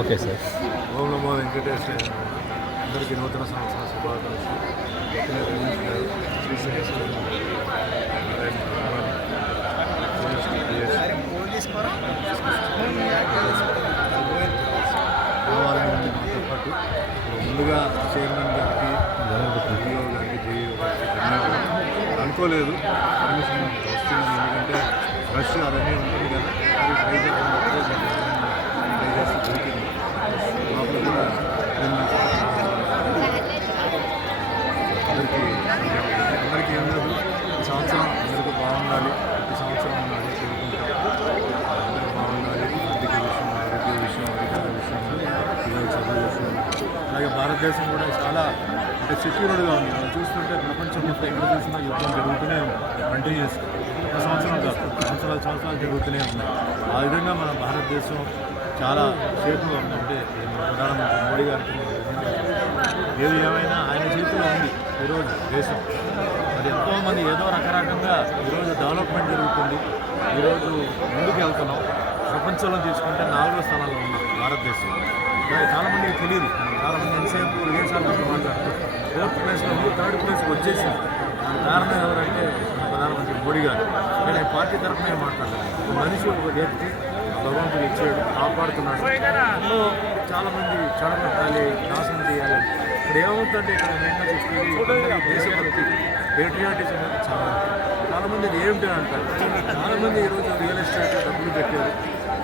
Okay sir. ఓం నమో వెంకటేశ్వర. అందరికీ నూతన సంవత్సర శుభాకాంక్షలు. కావాలని నాతో పాటు ముందుగా చైర్మన్ గారికి, డిఓ గారికి, జేఈఓ గారికి ధన్యవాదాలు. అనుకోలేదు కమిషన్ వస్తుంది, ఎందుకంటే రష్ అవన్నీ ఉంటుంది కదా, అది ట్రై చేసి దొరికింది. లోపల కూడా అందరికీ ఏం లేదు, ఈ సంవత్సరం అందరికీ బాగుండాలి. ప్రతి సంవత్సరం అదే కోరుకుంటాం. అందరూ బాగుండాలి. ఆర్థిక విషయం, ఆరోగ్య విషయం, అధికార విషయం, పిల్లల చదువు విషయం. అలాగే భారతదేశం కూడా చాలా సెక్యూర్డ్గా ఉంది. మనం చూస్తుంటే ప్రపంచం మొత్తం ఎక్కడ చూసినా యుద్ధం జరుగుతూనే ఉంది. కంటిన్యూస్ ఒక సంవత్సరం కాదు, సంవత్సరాలు జరుగుతూనే ఉన్నాయి. ఆ విధంగా మన భారతదేశం చాలా సేఫ్గా ఉందంటే ప్రధానమంత్రి మోడీ గారికి ఏది ఏమైనా ఆయన చేతిలో ఉంది ఈరోజు దేశం. మరి ఎంతోమంది ఏదో రకరకంగా ఈరోజు డెవలప్మెంట్ జరుగుతుంది. ఈరోజు ముందుకు వెళ్తున్నాం. ప్రపంచంలో తీసుకుంటే 4వ స్థానంలో ఉన్నాం భారతదేశం. చాలామందికి తెలియదు. చాలామంది ఎంతసేపు విదేశాల గురించి మాట్లాడుతారు. 4th ప్లేస్లో ఉంది, 3rd ప్లేస్కి వచ్చేసింది. దాని కారణం ఎవరంటే ప్రధానమంత్రి మోడీ గారు. నేను పార్టీ తరఫున మాట్లాడాను. ఒక మనిషి, ఒక వ్యక్తి భగవంతుడు ఇచ్చాడు, కాపాడుతున్నాడు. ఎన్నో చాలామంది చెడగొట్టాలి, నాశనం చేయాలి. ఇక్కడ ఏమవుతుందంటే ఇక్కడ మెయిన్గా చెప్పేది దేశభక్తి, పేట్రియాటిజం చాలామంది ఇది ఏమిటి అంటారు. చాలామంది ఈరోజు రియల్ ఎస్టేట్ డబ్బులు పెట్టారు,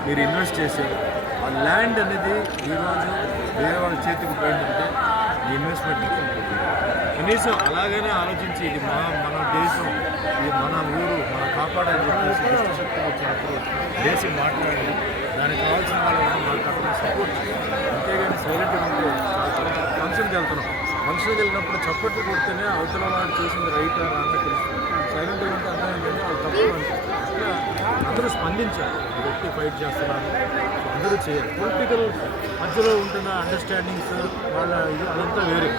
మీరు ఇన్వెస్ట్ చేశారు. ఆ ల్యాండ్ అనేది ఈరోజు వేరే వాళ్ళ చేతికి పోయిందంటే ఈ ఇన్వెస్ట్మెంట్ కనీసం అలాగనే ఆలోచించి ఇది మన దేశం, ఇది మన ఊరు, మనం కాపాడని చెప్పేసి దుష్టశక్తులు వచ్చినప్పుడు దేశం మాట్లాడి దానికి కావాల్సిన వాళ్ళు మాట్లాడుతున్న సపోర్ట్ చేయాలి. అంతేగాని సైలెంట్గా ఉంటే ఫంక్షన్కి వెళ్తున్నాం. ఫంక్షన్కి వెళ్ళినప్పుడు చప్పట్లు కొడితేనే అవతల వాళ్ళు చేసింది రైట్ రాంగ్ తెలుస్తుంది. సైలెంట్గా ఉంటే అర్థం ఏంటంటే వాళ్ళు తప్పు అనిపిస్తుంది. అందరూ స్పందించారు. వ్యక్తి ఫైట్ చేస్తున్నారు, అందరూ చేయాలి. పొలిటికల్ మధ్యలో ఉంటున్న అండర్స్టాండింగ్స్ వాళ్ళ ఇది అదంతా వేరే.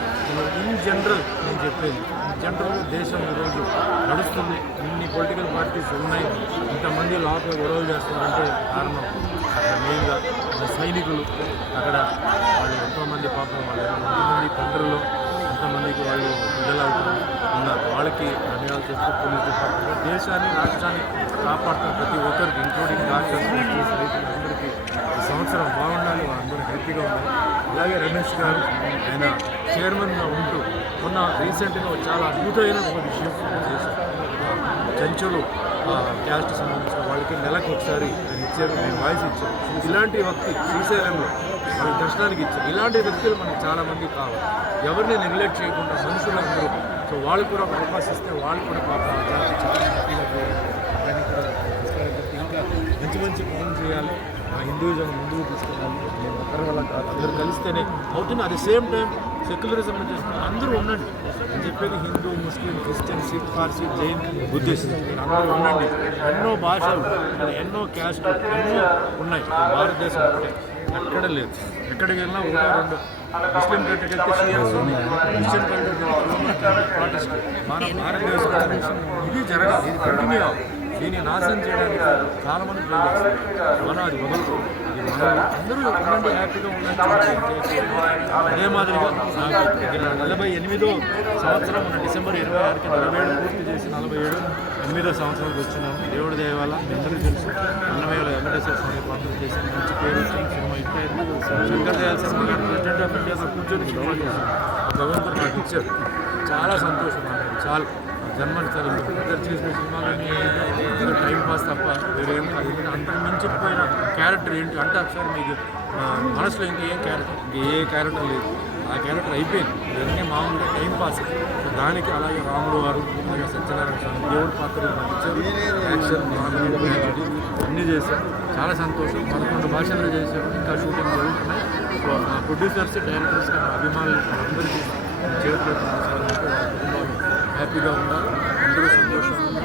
ఇన్ జనరల్ నేను చెప్పేది, ఇన్ జనరల్ దేశం ఈరోజు నడుస్తుంది. ఇన్ని పొలిటికల్ పార్టీస్ ఉన్నాయి, ఇంతమంది లోపల గొడవలు చేస్తున్నారంటే కారణం అక్కడ మెయిన్గా సైనికులు. అక్కడ వాళ్ళు ఎంతోమంది పాపం, వాళ్ళు ఎంతమంది తండ్రులు, ఎంతమందికి వాళ్ళు బిడ్డలు అవుతారు ఉన్నారు. వాళ్ళకి ధన్యవాదాలు చేస్తూ పోలీస్ డిపార్ట్మెంట్ దేశాన్ని, రాష్ట్రాన్ని కాపాడుతున్న ప్రతి ఒక్కరికి, ఇంక్లూడింగ్ డాక్టర్స్, రైతులందరికీ ఈ సంవత్సరం బాగుండాలి, వాళ్ళందరూ హ్యాపీగా ఉండాలి. అలాగే రమేష్ గారు ఆయన చైర్మన్గా ఉంటూ మొన్న రీసెంట్గా చాలా అద్భుతమైన ఒక విషయం చేశారు. చెంచులు క్యాస్ట్ సంబంధించిన వాళ్ళకి నెలకు ఒకసారి ఆయన ఇచ్చారు, నేను వాయిస్ ఇచ్చాను. ఇలాంటి వ్యక్తి శ్రీశైలంలో వాళ్ళకి దర్శనానికి ఇచ్చారు. ఇలాంటి వ్యక్తులు మనకు చాలామంది కావాలి, ఎవరిని నెగ్లెక్ట్ చేయకుండా మనుషులందరూ. సో వాళ్ళు కూడా ఒక అవకాశం ఇస్తే వాళ్ళు కూడా పాపం చాలా హ్యాపీగా దాన్ని కూడా ఇంకా మంచి మంచి పనులు చేయాలి. హిందూయిజం ముందుకు తీసుకెళ్ళాలి. ఒకరి వల్ల కాదు, అందరూ కలిస్తేనే అవుతుంది. At the same time secularism చేస్తున్నారు. అందరూ ఉండండి అని చెప్పేది Hindu, Muslim, Christian, Sikh, Parsi, Jain, Buddhist అందరూ ఉండండి. ఎన్నో భాషలు, ఎన్నో క్యాస్ట్లు ఎన్నో ఉన్నాయి. భారతదేశం ఒకటే, ఎక్కడ లేదు. ఎక్కడికి వెళ్ళినా 1-2 ముస్లిం కంట్రీకి వెళ్తే షియాస్ ఉన్నాయి, క్రిస్టియన్ కంట్రీకి వెళ్తే ప్రాటెస్ట్. మన భారతదేశం ఇది జరగాలి, ఇది కంటిన్యూ అవ్వాలి. దీన్ని నాశనం చేయడానికి చాలామంది ట్రై చేస్తారు. మనం అది వదలదు. అందరూ ఉండండి, హ్యాపీగా ఉండండి. అదే మాదిరిగా నాకు 48వ సంవత్సరం మన డిసెంబర్ 26కి 47 పూర్తి చేసి 48వ సంవత్సరానికి వచ్చినాము. దేవుడి దయ వల్ల మీ అందరికీ తెలుసు, అన్నమయ్యలో వెంకటేశ్వర స్వామి పాత్ర చేసి మంచి పేరు వచ్చింది. సినిమా హిట్ అయింది. శంకర్ దయాళ్ శర్మ గారు ప్రెసిడెంట్ ఆఫ్ ఇండియాలో కూర్చొని సినిమా చేశారు. భగవంతుడు నాకు ఇచ్చారు. చాలా సంతోషం. చాలా జన్మని సార్ ఇద్దరు చేసిన సినిమాలన్నీ టైం పాస్ తప్ప వేరేం కాదు. అంతకు మించిపోయిన క్యారెక్టర్ ఏంటి అంటే ఒకసారి మీకు మనసులో ఇంకా ఏ క్యారెక్టర్ లేదు. ఆ క్యారెక్టర్ అయిపోయింది. ఇవన్నీ మామూలుగా టైం పాస్. సో దానికి అలాగే రాముడు వారు, అలాగే సత్యనారాయణ స్వామి దేవుడి పాత్రలు నటించారు. యాక్షన్ అన్నీ చేశారు. చాలా సంతోషం. 11 భాషల్లో చేశారు. ఇంకా షూటింగ్ జరుగుతున్నాయి. సో మా ప్రొడ్యూసర్స్, డైరెక్టర్స్, అభిమానులు అందరికీ చేతులు హ్యాపీగా ఉండాలి. అందరూ సంతోషంగా